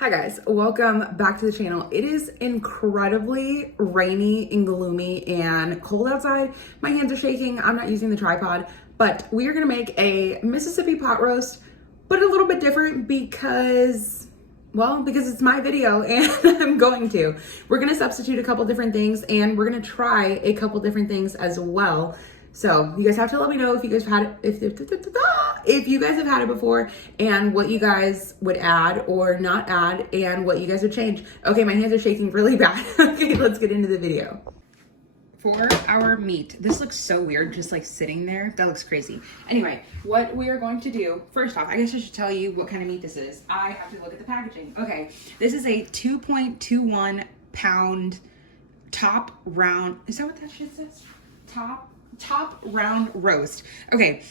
Hi guys, welcome back to the channel. It is incredibly rainy and gloomy and cold outside. My hands are shaking. I'm not using the tripod, but we are gonna make a Mississippi pot roast, but a little bit different because it's my video and I'm going to. We're gonna substitute a couple different things and we're gonna try a couple different things as well. So you guys have to let me know if you guys have had it, if you guys have had it before and what you guys would add or not add and what you guys would change. Okay, my hands are shaking really bad. Okay, let's get into the video. For our meat, this looks so weird just like sitting there. That looks crazy. Anyway, what we are going to do, first off, I guess I should tell you what kind of meat this is. I have to look at the packaging. Okay, this is a 2.21 pound top round, is that what that shit says? Top round roast. Okay,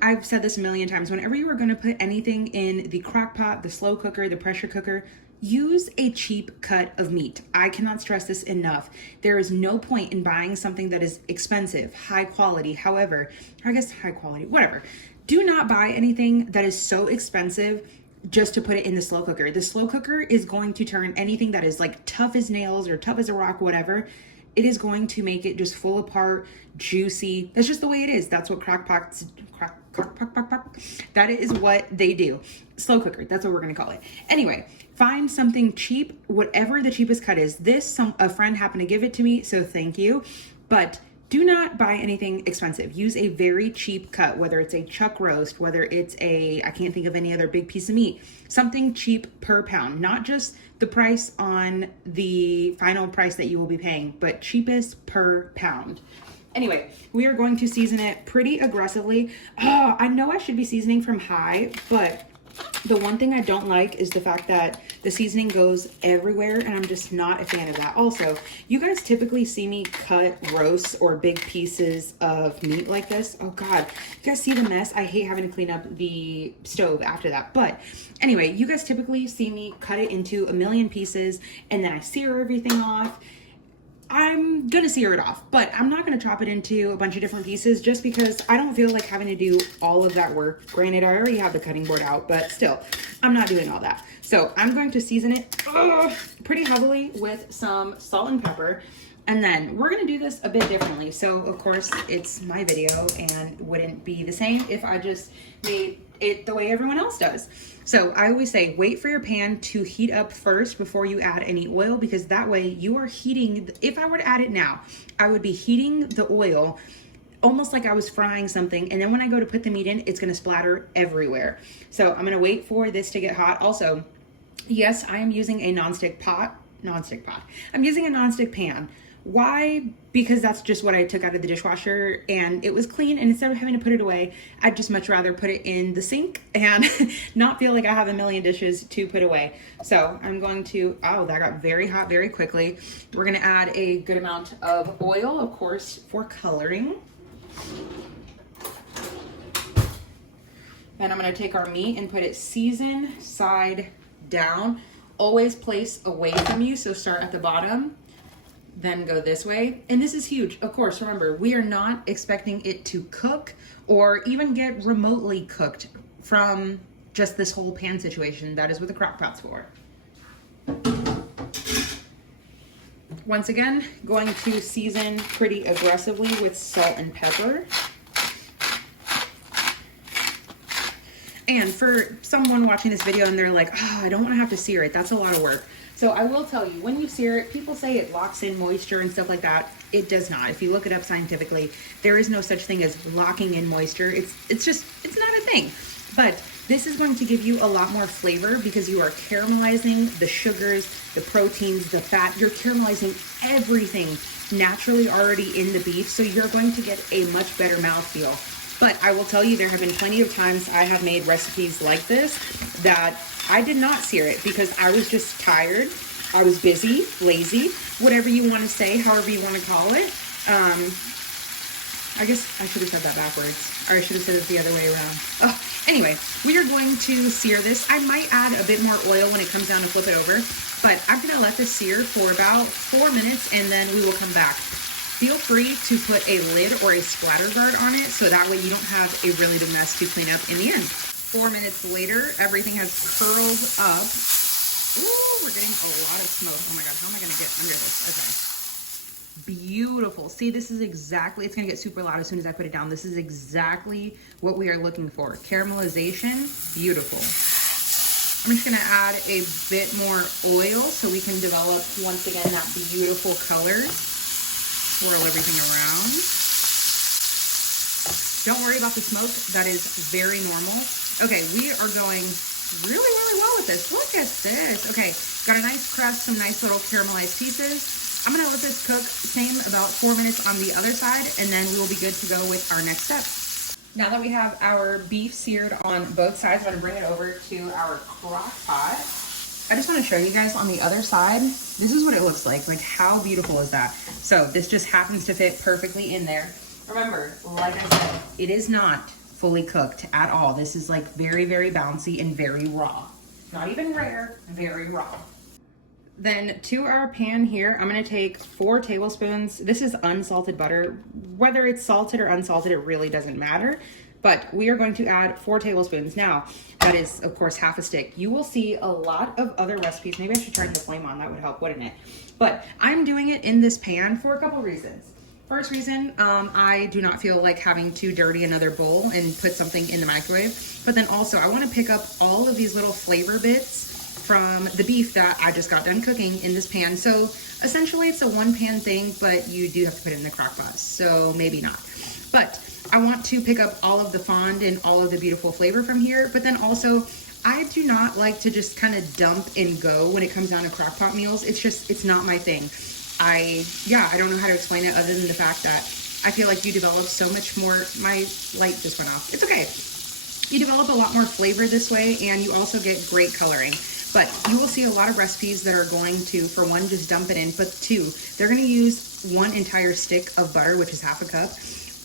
I've said this a million times, whenever you are going to put anything in the crock pot, the slow cooker, the pressure cooker, use a cheap cut of meat. I cannot stress this enough. There is no point in buying something that is expensive, high quality, however, I guess high quality, whatever. Do not buy anything that is so expensive just to put it in the slow cooker. The slow cooker is going to turn anything that is like tough as nails or tough as a rock, whatever, it is going to make it just fall apart, juicy. That's just the way it is. That's what crock pots, that is what they do. Slow cooker, that's what we're gonna call it. Anyway, find something cheap, whatever the cheapest cut is. A friend happened to give it to me, so thank you. But do not buy anything expensive. Use a very cheap cut, whether it's a chuck roast, whether it's I can't think of any other big piece of meat, something cheap per pound, not just the price on the final price that you will be paying, but cheapest per pound. Anyway, we are going to season it pretty aggressively. I know I should be seasoning from high, but the one thing I don't like is the fact that the seasoning goes everywhere, and I'm just not a fan of that. Also, you guys typically see me cut roasts or big pieces of meat like this. Oh God, you guys see the mess? I hate having to clean up the stove after that. But anyway, you guys typically see me cut it into a million pieces and then I sear everything off. I'm gonna sear it off, but I'm not gonna chop it into a bunch of different pieces just because I don't feel like having to do all of that work. Granted, I already have the cutting board out, but still, I'm not doing all that. So I'm going to season it pretty heavily with some salt and pepper. And then we're gonna do this a bit differently. So of course it's my video and wouldn't be the same if I just made it the way everyone else does. So I always say, wait for your pan to heat up first before you add any oil, because that way you are heating, if I were to add it now, I would be heating the oil almost like I was frying something. And then when I go to put the meat in, it's gonna splatter everywhere. So I'm gonna wait for this to get hot. Also, yes, I am using a nonstick pot. I'm using a nonstick pan. Why? Because that's just what I took out of the dishwasher and it was clean, and instead of having to put it away, I'd just much rather put it in the sink and not feel like I have a million dishes to put away. So I'm going to, oh, that got very hot very quickly. We're gonna add a good amount of oil, of course, for coloring. Then I'm gonna take our meat and put it seasoned side down. Always place away from you, so start at the bottom, then go this way. And this is huge. Of course, remember, we are not expecting it to cook or even get remotely cooked from just this whole pan situation. That is what the crock pot's for. Once again, going to season pretty aggressively with salt and pepper. And for someone watching this video and they're like, oh, I don't want to have to sear it, that's a lot of work. So I will tell you, when you sear it, people say it locks in moisture and stuff like that. It does not. If you look it up scientifically, there is no such thing as locking in moisture. It's not a thing. But this is going to give you a lot more flavor because you are caramelizing the sugars, the proteins, the fat. You're caramelizing everything naturally already in the beef. So you're going to get a much better mouthfeel. But I will tell you, there have been plenty of times I have made recipes like this that I did not sear it because I was just tired. I was busy, lazy, whatever you want to say, however you want to call it. I guess I should have said that backwards, or I should have said it the other way around. Oh, anyway, we are going to sear this. I might add a bit more oil when it comes down to flip it over, but I'm going to let this sear for about 4 minutes and then we will come back. Feel free to put a lid or a splatter guard on it so that way you don't have a really big mess to clean up in the end. 4 minutes later, everything has curled up a lot of smoke. Oh my God, how am I gonna get under this? Okay. Beautiful. See, this is exactly, it's gonna get super loud as soon as I put it down. This is exactly what we are looking for. Caramelization, beautiful. I'm just gonna add a bit more oil so we can develop, once again, that beautiful color. Swirl everything around. Don't worry about the smoke, that is very normal. Okay, we are going really, really well with this. Look at this. Okay, got a nice crust, some nice little caramelized pieces. I'm gonna let this cook same about 4 minutes on the other side, and then we will be good to go with our next step. Now that we have our beef seared on both sides, I'm gonna bring it over to our crock pot. I just wanna show you guys on the other side, this is what it looks like. Like, how beautiful is that? So this just happens to fit perfectly in there. Remember, like I said, it is not fully cooked at all. This is like very, very bouncy and very raw. Not even rare, very raw. Then to our pan here, I'm gonna take 4 tablespoons. This is unsalted butter. Whether it's salted or unsalted, it really doesn't matter. But we are going to add 4 tablespoons. Now, that is, of course, half a stick. You will see a lot of other recipes. Maybe I should turn the flame on, that would help, wouldn't it? But I'm doing it in this pan for a couple reasons. First reason, I do not feel like having to dirty another bowl and put something in the microwave. But then also, I wanna pick up all of these little flavor bits from the beef that I just got done cooking in this pan. So essentially it's a one pan thing, but you do have to put it in the crock pot, so maybe not. But I want to pick up all of the fond and all of the beautiful flavor from here, but then also I do not like to just kind of dump and go when it comes down to crock pot meals. It's not my thing. I don't know how to explain it other than the fact that I feel like you develop so much more. My light just went off. It's okay. You develop a lot more flavor this way, and you also get great coloring. But you will see a lot of recipes that are going to, for one, just dump it in, but 2, they're gonna use 1 entire stick of butter, which is half a cup.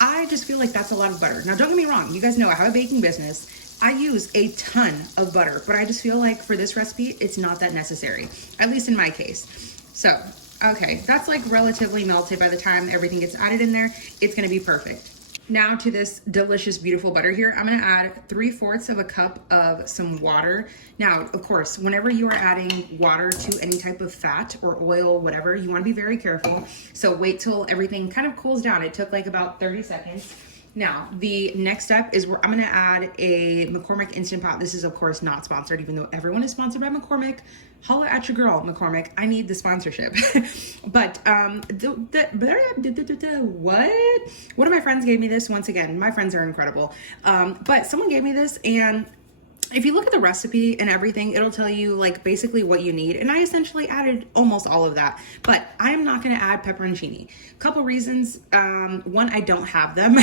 I just feel like that's a lot of butter. Now, don't get me wrong, you guys know I have a baking business. I use a ton of butter, but I just feel like for this recipe, it's not that necessary, at least in my case. So, okay, that's like relatively melted. By the time everything gets added in there, it's gonna be perfect. Now to this delicious, beautiful butter here, I'm gonna add 3/4 of a cup of some water. Now, of course, whenever you are adding water to any type of fat or oil, whatever, you wanna be very careful. So wait till everything kind of cools down. It took like about 30 seconds. Now, the next step is where I'm gonna add a McCormick Instant Pot. This is, of course, not sponsored, even though everyone is sponsored by McCormick. Holla at your girl, McCormick. I need the sponsorship. But, what? One of my friends gave me this. Once again, my friends are incredible. But someone gave me this, and if you look at the recipe and everything, it'll tell you like basically what you need. And I essentially added almost all of that, but I am not gonna add pepperoncini. Couple reasons. 1, I don't have them.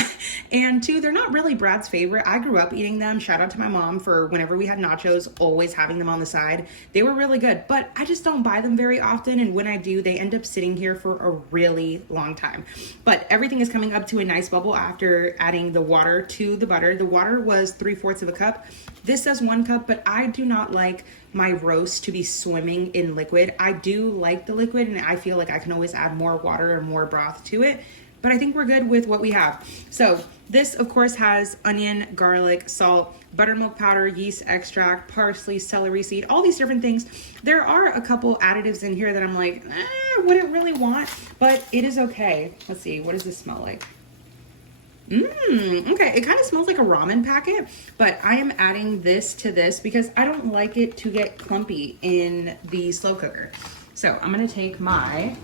And 2, they're not really Brad's favorite. I grew up eating them. Shout out to my mom for whenever we had nachos, always having them on the side. They were really good, but I just don't buy them very often. And when I do, they end up sitting here for a really long time. But everything is coming up to a nice bubble after adding the water to the butter. The water was 3/4 of a cup. This says 1 cup, but I do not like my roast to be swimming in liquid. I do like the liquid, and I feel like I can always add more water or more broth to it, but I think we're good with what we have. So this, of course, has onion, garlic, salt, buttermilk powder, yeast extract, parsley, celery seed, all these different things. There are a couple additives in here that I'm like, wouldn't really want, but it is okay. Let's see, what does this smell like? Okay, it kind of smells like a ramen packet, but I am adding this to this because I don't like it to get clumpy in the slow cooker. So I'm gonna take my,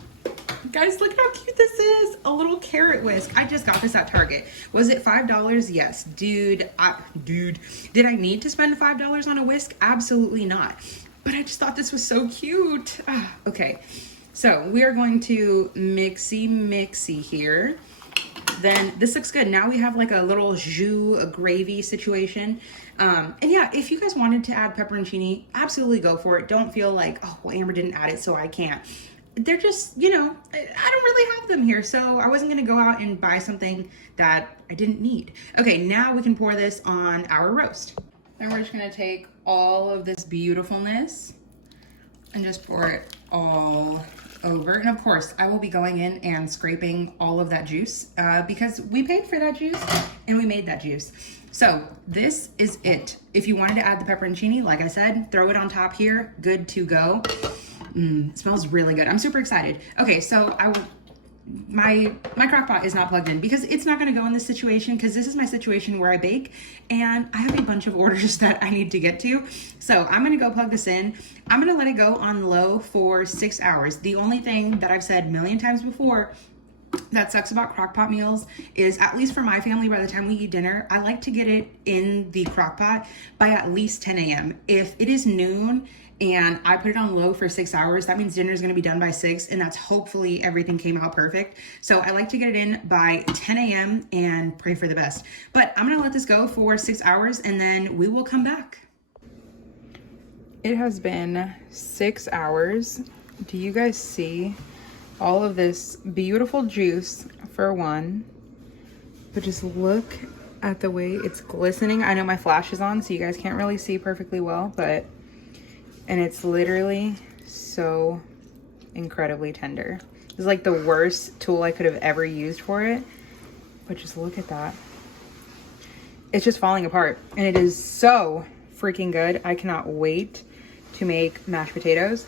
guys, look at how cute this is, a little carrot whisk. I just got this at Target. Was it $5? Yes. Dude, did I need to spend $5 on a whisk? Absolutely not. But I just thought this was so cute. Okay, so we are going to mixy here. Then this looks good. Now we have like a little jus, a gravy situation. And yeah, if you guys wanted to add pepperoncini, absolutely go for it. Don't feel like, oh, well, Amber didn't add it, so I can't. They're just, you know, I don't really have them here, so I wasn't gonna go out and buy something that I didn't need. Okay, now we can pour this on our roast. Then we're just gonna take all of this beautifulness and just pour it all over. And of course, I will be going in and scraping all of that juice because we paid for that juice and we made that juice. So this is it. If you wanted to add the pepperoncini, like I said, throw it on top here, good to go. It smells really good. I'm super excited. Okay, so my crock pot is not plugged in because it's not going to go in this situation, because this is my situation where I bake and I have a bunch of orders that I need to get to. So I'm going to go plug this in. I'm going to let it go on low for 6 hours. The only thing that I've said a million times before that sucks about crock pot meals is, at least for my family, by the time we eat dinner, I like to get it in the crock pot by at least 10 a.m. If it is noon and I put it on low for 6 hours, that means dinner is going to be done by 6, and that's hopefully everything came out perfect. So I like to get it in by 10 a.m. and pray for the best. But I'm going to let this go for 6 hours and then we will come back. It has been 6 hours. Do you guys see all of this beautiful juice, for one? But just look at the way it's glistening. I know my flash is on, so you guys can't really see perfectly well, but, and it's literally so incredibly tender. This is like the worst tool I could have ever used for it, but just look at that. It's just falling apart, and it is so freaking good. I cannot wait to make mashed potatoes.